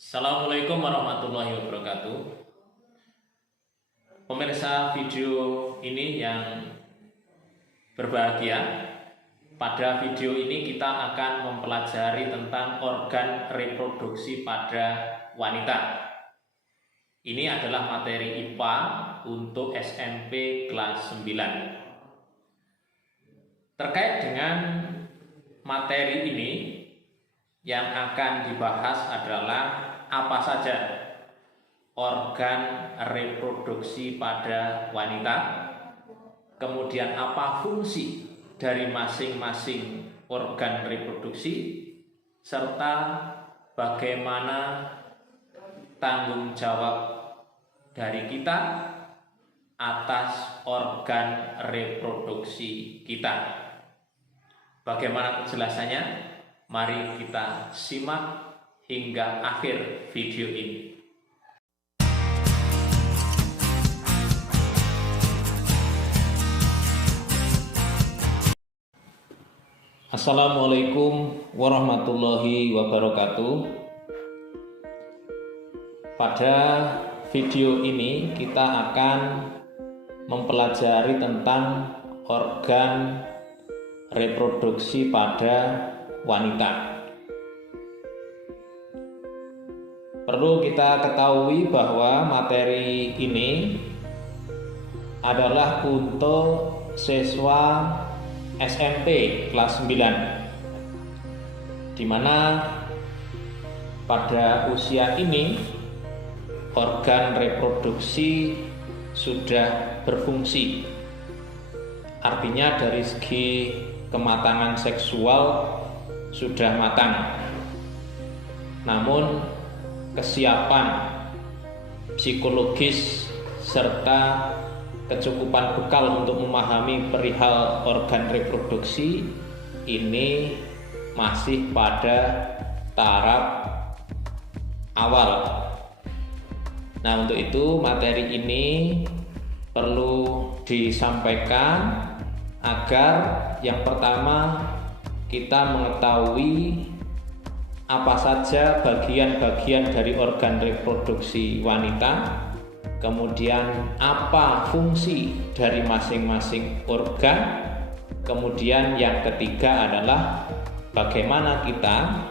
Assalamualaikum warahmatullahi wabarakatuh. Pemirsa video ini yang berbahagia, pada video ini kita akan mempelajari tentang organ reproduksi pada wanita. Ini adalah materi IPA untuk SMP kelas 9. Terkait dengan materi ini, yang akan dibahas adalah apa saja organ reproduksi pada wanita, kemudian apa fungsi dari masing-masing organ reproduksi, serta bagaimana tanggung jawab dari kita atas organ reproduksi kita. Bagaimana kejelasannya? Mari kita simak hingga akhir video ini. Assalamualaikum warahmatullahi wabarakatuh. Pada video ini kita akan mempelajari tentang organ reproduksi pada wanita. Perlu kita ketahui bahwa materi ini adalah untuk siswa SMP kelas 9, di mana pada usia ini organ reproduksi sudah berfungsi. Artinya dari segi kematangan seksual sudah matang, namun kesiapan psikologis serta kecukupan bekal untuk memahami perihal organ reproduksi ini masih pada taraf awal. Nah, untuk itu materi ini perlu disampaikan agar yang pertama kita mengetahui apa saja bagian-bagian dari organ reproduksi wanita, kemudian apa fungsi dari masing-masing organ, kemudian yang ketiga adalah bagaimana kita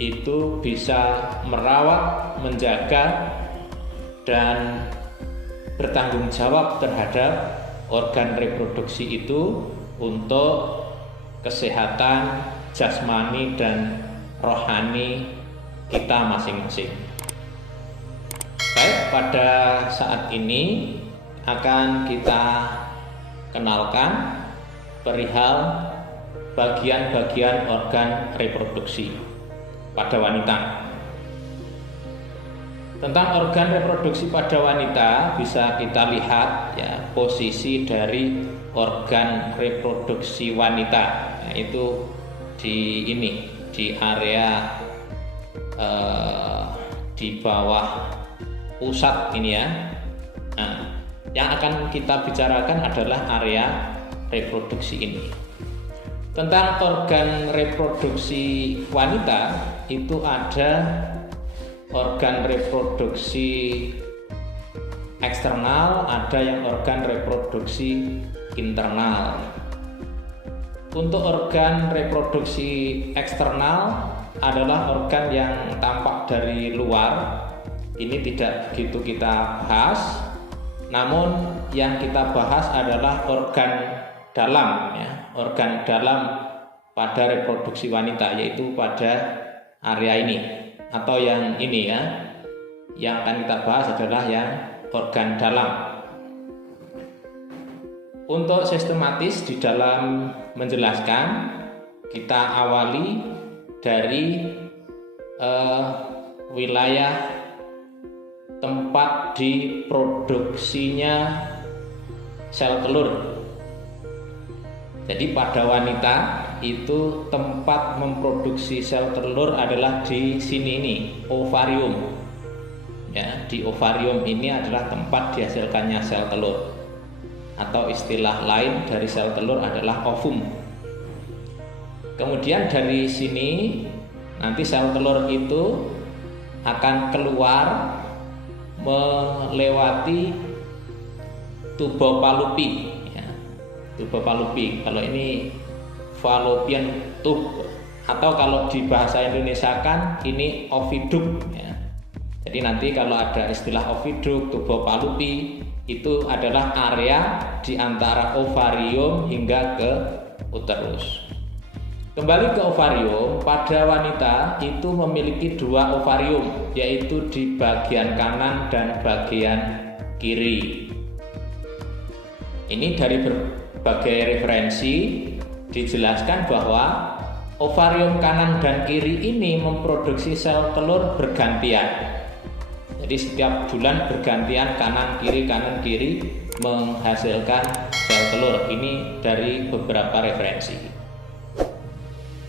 itu bisa merawat, menjaga, dan bertanggung jawab terhadap organ reproduksi itu untuk kesehatan jasmani dan rohani kita masing-masing. Baik, pada saat ini akan kita kenalkan perihal bagian-bagian organ reproduksi pada wanita. Tentang organ reproduksi pada wanita bisa kita lihat ya, posisi dari organ reproduksi wanita, yaitu di area di bawah pusat ini ya. Nah, yang akan kita bicarakan adalah area reproduksi ini. Tentang organ reproduksi wanita itu ada organ reproduksi eksternal, ada yang organ reproduksi internal. Untuk organ reproduksi eksternal adalah organ yang tampak dari luar. Ini tidak begitu kita bahas. Namun yang kita bahas adalah organ dalam ya, organ dalam pada reproduksi wanita, yaitu pada area ini atau yang ini ya. Yang akan kita bahas adalah yang organ dalam. Untuk sistematis di dalam menjelaskan, kita awali dari wilayah tempat diproduksinya sel telur. Jadi pada wanita itu tempat memproduksi sel telur adalah di sini nih, ovarium. Ya, di ovarium ini adalah tempat dihasilkannya sel telur. Atau istilah lain dari sel telur adalah ovum. Kemudian dari sini nanti sel telur itu akan keluar melewati tuba palupi ya. Tuba palupi, kalau ini fallopian tube, atau kalau di bahasa Indonesia kan ini oviduct ya. Jadi nanti kalau ada istilah oviduct, tuba palupi, itu adalah area di antara ovarium hingga ke uterus. Kembali ke ovarium, pada wanita itu memiliki dua ovarium, yaitu di bagian kanan dan bagian kiri. Ini dari berbagai referensi dijelaskan bahwa ovarium kanan dan kiri ini memproduksi sel telur bergantian. Jadi setiap bulan bergantian kanan kiri menghasilkan sel telur. Ini dari beberapa referensi.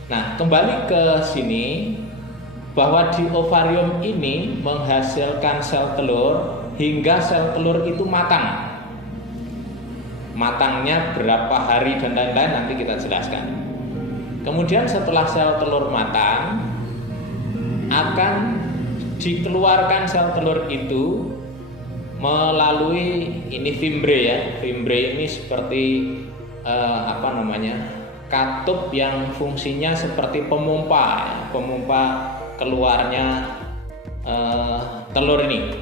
Nah, kembali ke sini, bahwa di ovarium ini menghasilkan sel telur hingga sel telur itu matang. Matangnya berapa hari dan lain-lain nanti kita jelaskan. Kemudian setelah sel telur matang, akan dikeluarkan sel telur itu melalui ini fimbre ya. Fimbre ini seperti katup yang fungsinya seperti pemompa keluarnya telur ini.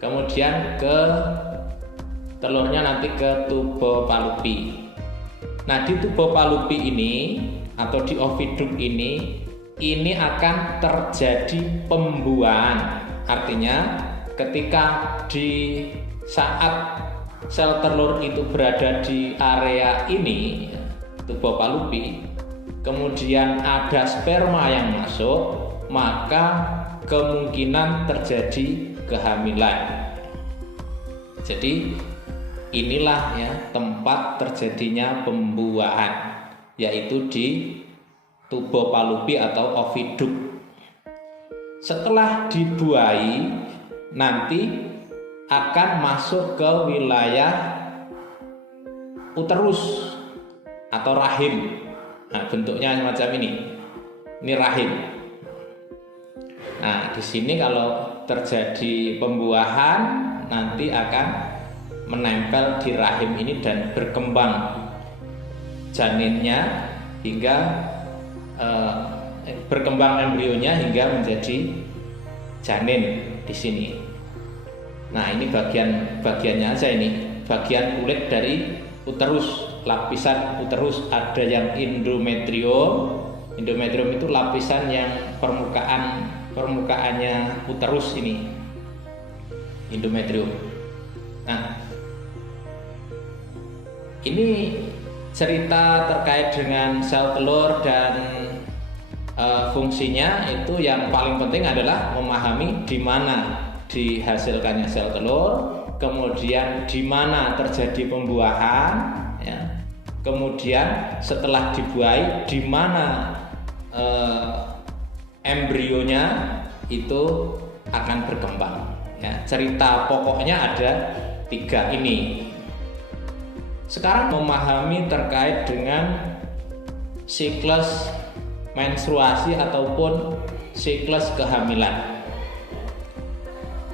Kemudian telurnya nanti ke tuba palupi. Nah, di tuba palupi ini atau di oviduct ini akan terjadi pembuahan. Artinya ketika di saat sel telur itu berada di area ini, tuba palupi, kemudian ada sperma yang masuk, maka kemungkinan terjadi kehamilan. Jadi inilah ya tempat terjadinya pembuahan, yaitu di tuba palupi atau oviduct. Setelah dibuai, nanti akan masuk ke wilayah uterus atau rahim. Nah, bentuknya semacam ini. Ini rahim. Nah, di sini kalau terjadi pembuahan, nanti akan menempel di rahim ini dan berkembang janinnya hingga berkembang embrionya hingga menjadi janin di sini. Nah, ini bagiannya aja, ini bagian kulit dari uterus, lapisan uterus. Ada yang endometrium. Endometrium itu lapisan yang permukaannya uterus ini. Endometrium. Nah, ini cerita terkait dengan sel telur dan fungsinya. Itu yang paling penting adalah memahami di mana dihasilkannya sel telur, kemudian di mana terjadi pembuahan, ya. Kemudian setelah dibuai, di mana embrionya itu akan berkembang. Ya, cerita pokoknya ada 3 ini. Sekarang memahami terkait dengan siklus menstruasi ataupun siklus kehamilan.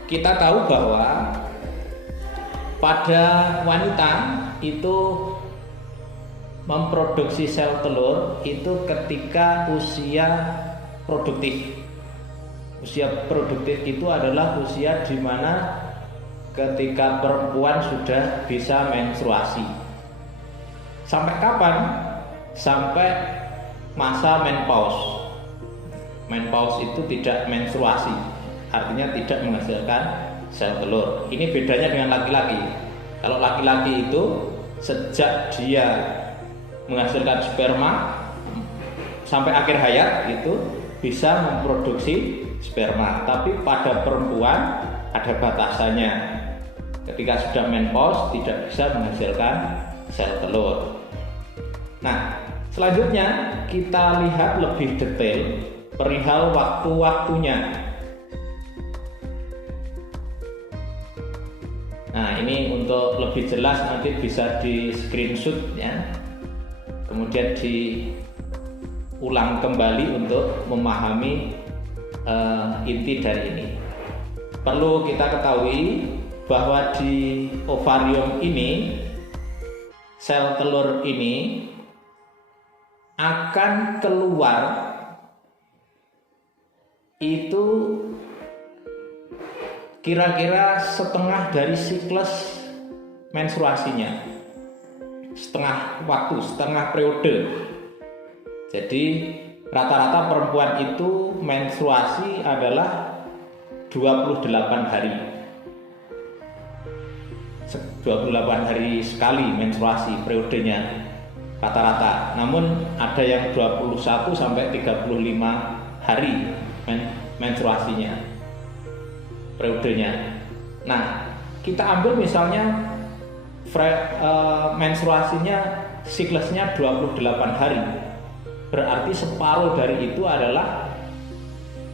Kita tahu bahwa pada wanita itu memproduksi sel telur itu ketika usia produktif. Usia produktif itu adalah usia di mana ketika perempuan sudah bisa menstruasi. Sampai kapan? Sampai masa menopause. Menopause itu tidak menstruasi, artinya tidak menghasilkan sel telur. Ini bedanya dengan laki-laki. Kalau laki-laki itu sejak dia menghasilkan sperma sampai akhir hayat itu bisa memproduksi sperma. Tapi pada perempuan ada batasannya. Ketika sudah menopause tidak bisa menghasilkan sel telur. Nah, selanjutnya kita lihat lebih detail perihal waktu-waktunya. Nah, ini untuk lebih jelas nanti bisa di screenshot ya. Kemudian diulang kembali untuk memahami inti dari ini. Perlu kita ketahui bahwa di ovarium ini, sel telur ini akan keluar itu kira-kira setengah dari siklus menstruasinya, setengah waktu, setengah periode. Jadi rata-rata perempuan itu menstruasi adalah 28 hari. 28 hari sekali menstruasi periodenya rata-rata. Namun ada yang 21 sampai 35 hari menstruasinya periodenya. Nah, kita ambil misalnya menstruasinya siklusnya 28 hari. Berarti separuh dari itu adalah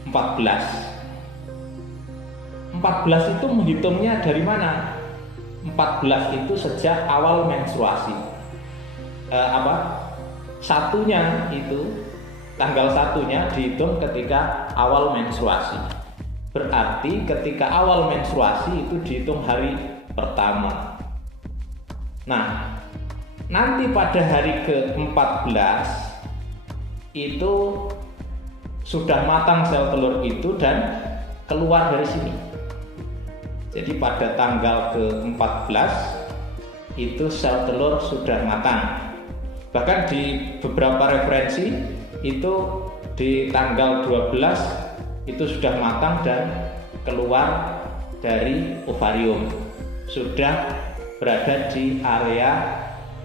14. 14 itu menghitungnya dari mana? 14 itu sejak awal menstruasi. Satunya itu, tanggal satunya dihitung ketika awal menstruasi. Berarti ketika awal menstruasi itu dihitung hari pertama. Nah, nanti pada hari ke-14 itu sudah matang sel telur itu dan keluar dari sini. Jadi pada tanggal ke-14 itu sel telur sudah matang. Bahkan di beberapa referensi itu di tanggal 12 itu sudah matang dan keluar dari ovarium. Sudah berada di area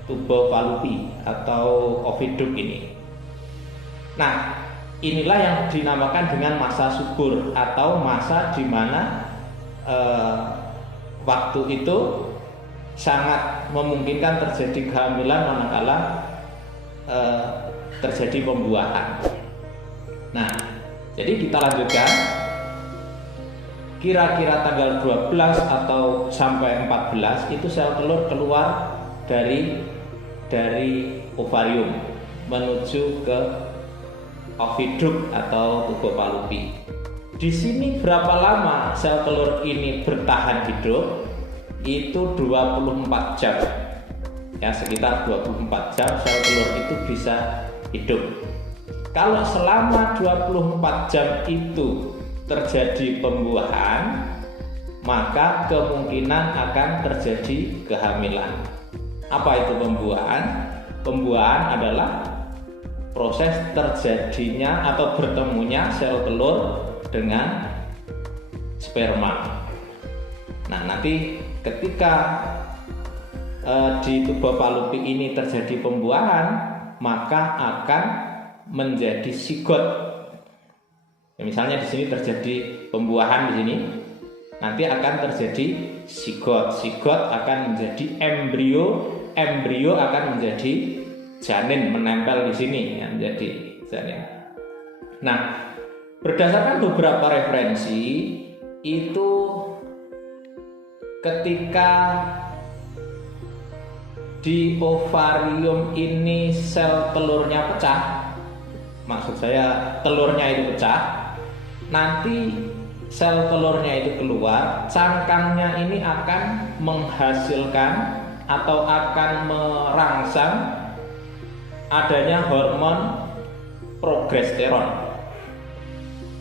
tubo Fallopi atau oviduk ini. Nah, inilah yang dinamakan dengan masa subur atau masa di mana waktu itu sangat memungkinkan terjadi kehamilan manakala terjadi pembuahan. Nah, jadi kita lanjutkan. Kira-kira tanggal 12 atau sampai 14 itu sel telur keluar dari ovarium menuju ke oviduk atau tubo Fallopi. Di sini berapa lama sel telur ini bertahan hidup? Itu 24 jam. Ya, sekitar 24 jam sel telur itu bisa hidup. Kalau selama 24 jam itu terjadi pembuahan, maka kemungkinan akan terjadi kehamilan. Apa itu pembuahan? Pembuahan adalah proses terjadinya atau bertemunya sel telur dengan sperma. Nah, nanti ketika di tubo Fallopi ini terjadi pembuahan, maka akan menjadi sigot. Ya, misalnya di sini terjadi pembuahan di sini, nanti akan terjadi sigot. Sigot akan menjadi embrio, embrio akan menjadi janin menempel di sini, ya, menjadi janin. Nah, berdasarkan beberapa referensi itu ketika di ovarium ini sel telurnya pecah, maksud saya telurnya itu pecah, nanti sel telurnya itu keluar, cangkangnya ini akan menghasilkan atau akan merangsang adanya hormon progesteron.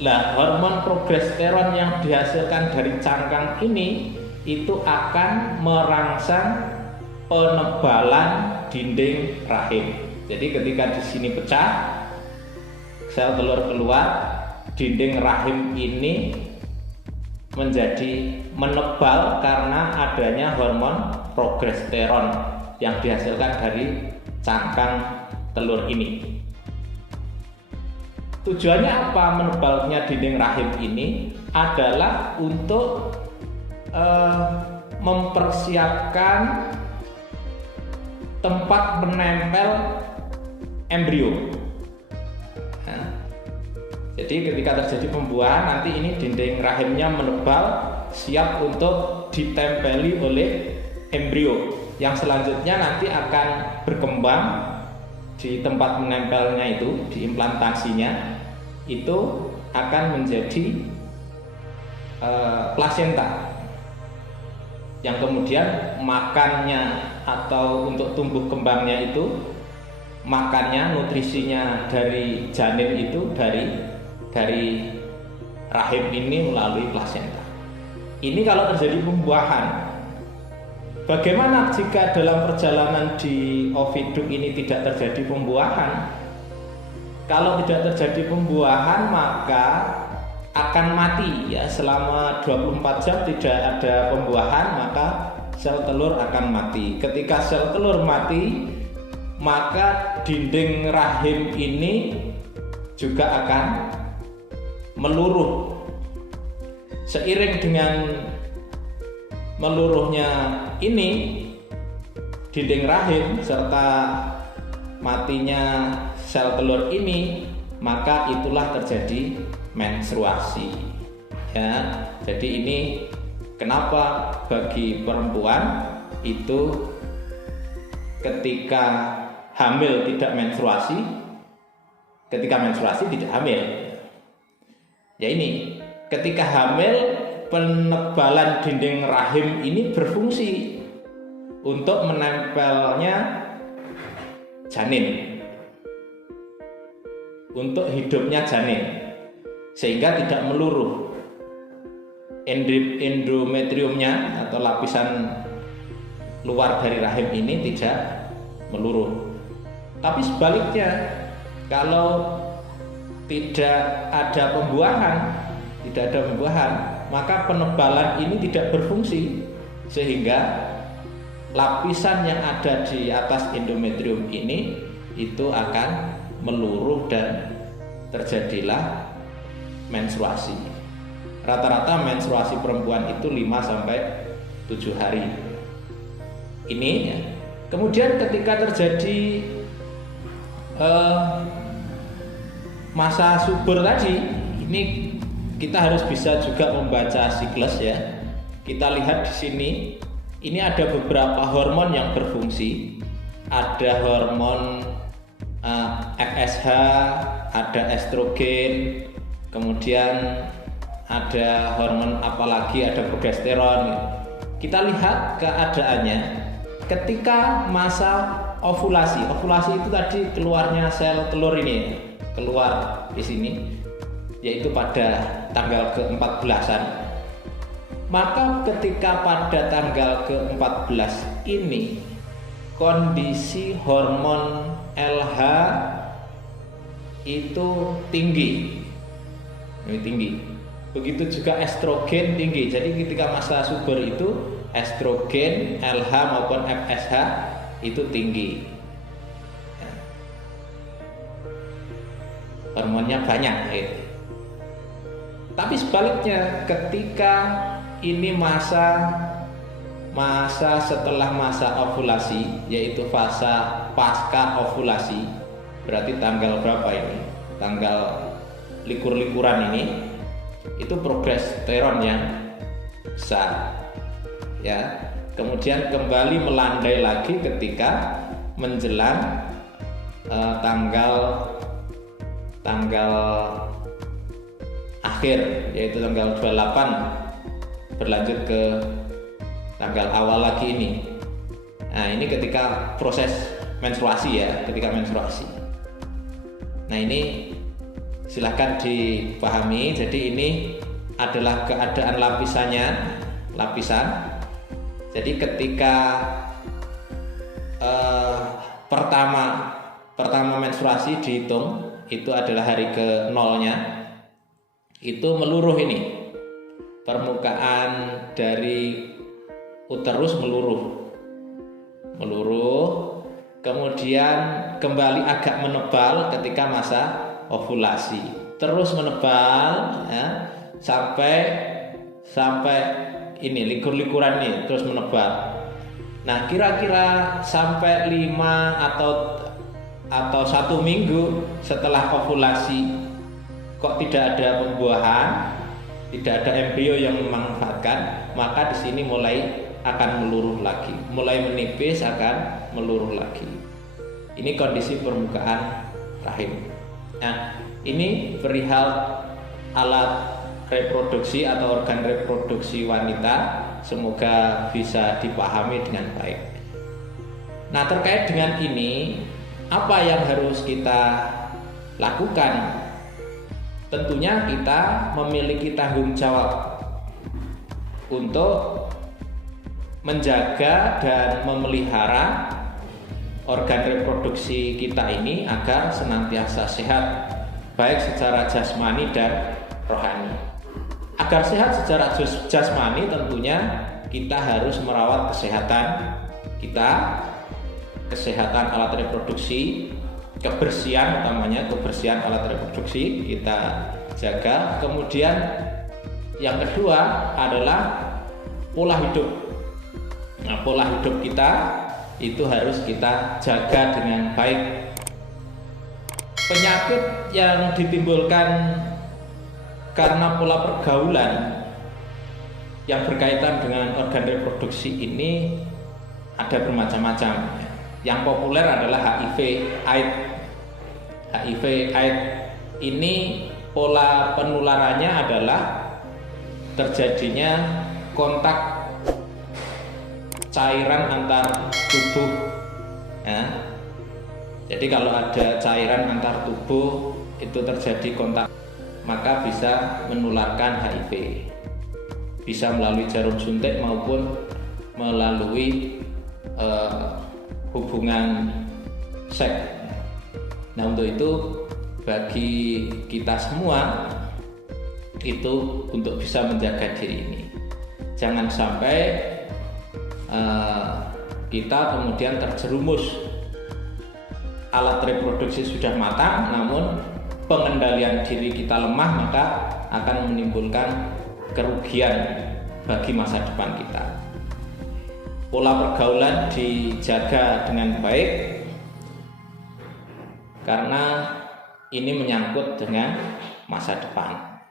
Nah, hormon progesteron yang dihasilkan dari cangkang ini itu akan merangsang penebalan dinding rahim. Jadi ketika di sini pecah, sel telur keluar, dinding rahim ini menjadi menebal karena adanya hormon progesteron yang dihasilkan dari cangkang telur ini. Tujuannya apa menebalnya dinding rahim ini? Adalah untuk mempersiapkan tempat menempel embrio. Nah, jadi ketika terjadi pembuahan, nanti ini dinding rahimnya menebal, siap untuk ditempeli oleh embrio yang selanjutnya nanti akan berkembang di tempat menempelnya itu, di implantasinya itu akan menjadi plasenta, yang kemudian makannya atau untuk tumbuh kembangnya itu makannya, nutrisinya dari janin itu dari rahim ini melalui plasenta. Ini kalau terjadi pembuahan. Bagaimana jika dalam perjalanan di oviduk ini tidak terjadi pembuahan? Kalau tidak terjadi pembuahan maka akan mati ya, selama 24 jam tidak ada pembuahan maka sel telur akan mati. Ketika sel telur mati, maka dinding rahim ini juga akan meluruh. Seiring dengan meluruhnya ini dinding rahim serta matinya sel telur ini, maka itulah terjadi menstruasi. Ya, jadi ini kenapa bagi perempuan itu ketika hamil tidak menstruasi, ketika menstruasi tidak hamil. Ya ini, ketika hamil penebalan dinding rahim ini berfungsi untuk menempelnya janin, untuk hidupnya janin, sehingga tidak meluruh. Endometriumnya atau lapisan luar dari rahim ini tidak meluruh. Tapi sebaliknya, kalau tidak ada pembuahan, maka penebalan ini tidak berfungsi, sehingga lapisan yang ada di atas endometrium ini itu akan meluruh dan terjadilah menstruasi. Rata-rata menstruasi perempuan itu 5-7 hari. Ini ya. Kemudian ketika terjadi masa subur tadi, ini kita harus bisa juga membaca siklus ya. Kita lihat di sini, ini ada beberapa hormon yang berfungsi. Ada hormon FSH, ada estrogen, kemudian ada hormon apalagi, ada progesteron. Kita lihat keadaannya ketika masa ovulasi. Ovulasi itu tadi keluarnya sel telur ini, keluar di sini, yaitu pada tanggal ke-14-an. Maka ketika pada tanggal ke-14 ini kondisi hormon LH itu tinggi. Ini tinggi. Begitu juga estrogen tinggi. Jadi ketika masa subur itu estrogen, LH maupun FSH itu tinggi. Hormonnya banyak gitu. Tapi sebaliknya, ketika ini masa setelah masa ovulasi, yaitu fase pasca ovulasi, berarti tanggal berapa ini? Tanggal likur-likuran ini, itu progesteron yang besar. Ya, kemudian kembali melandai lagi ketika menjelang tanggal akhir, yaitu tanggal 28 berlanjut ke tanggal awal lagi ini. Nah, ini ketika proses menstruasi ya, ketika menstruasi. Nah, ini silahkan dipahami. Jadi ini adalah keadaan lapisan. Jadi ketika pertama menstruasi dihitung, itu adalah hari ke-0-nya, itu meluruh ini. Permukaan dari uterus meluruh, kemudian kembali agak menebal ketika masa ovulasi, terus menebal ya, sampai ini likur-likuran nih terus menebal. Nah, kira-kira sampai 5 atau 1 minggu setelah ovulasi kok tidak ada pembuahan, tidak ada embrio yang memanfaatkan, maka di sini mulai akan meluruh lagi, mulai menipis akan meluruh lagi. Ini kondisi permukaan rahim. Nah, ini perihal alat reproduksi atau organ reproduksi wanita. Semoga bisa dipahami dengan baik. Nah, terkait dengan ini, apa yang harus kita lakukan? Tentunya kita memiliki tanggung jawab untuk menjaga dan memelihara organ reproduksi kita ini agar senantiasa sehat, baik secara jasmani dan rohani. Agar sehat secara jasmani, tentunya kita harus merawat kesehatan kita, kesehatan alat reproduksi, kebersihan, utamanya kebersihan alat reproduksi kita jaga. Kemudian yang kedua adalah pola hidup. Nah, pola hidup kita itu harus kita jaga dengan baik. Penyakit yang ditimbulkan karena pola pergaulan yang berkaitan dengan organ reproduksi ini ada bermacam-macam. Yang populer adalah HIV/AIDS. HIV/AIDS ini pola penularannya adalah terjadinya kontak cairan antar tubuh. Ya. Jadi kalau ada cairan antar tubuh itu terjadi kontak, maka bisa menularkan HIV. Bisa melalui jarum suntik maupun melalui hubungan seks. Nah, untuk itu bagi kita semua itu untuk bisa menjaga diri ini, jangan sampai kita kemudian terjerumus alat reproduksi sudah matang namun pengendalian diri kita lemah, maka akan menimbulkan kerugian bagi masa depan kita. Pola pergaulan dijaga dengan baik karena ini menyangkut dengan masa depan.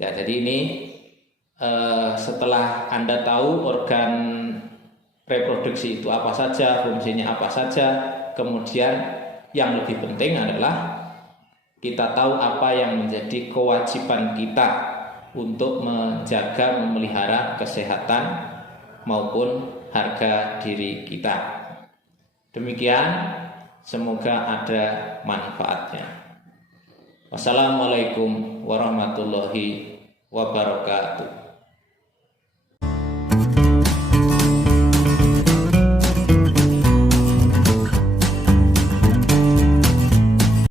Ya, jadi ini setelah Anda tahu organ reproduksi itu apa saja, fungsinya apa saja, kemudian yang lebih penting adalah kita tahu apa yang menjadi kewajiban kita untuk menjaga, memelihara kesehatan maupun harga diri kita. Demikian, semoga ada manfaatnya. Wassalamualaikum warahmatullahi wabarakatuh.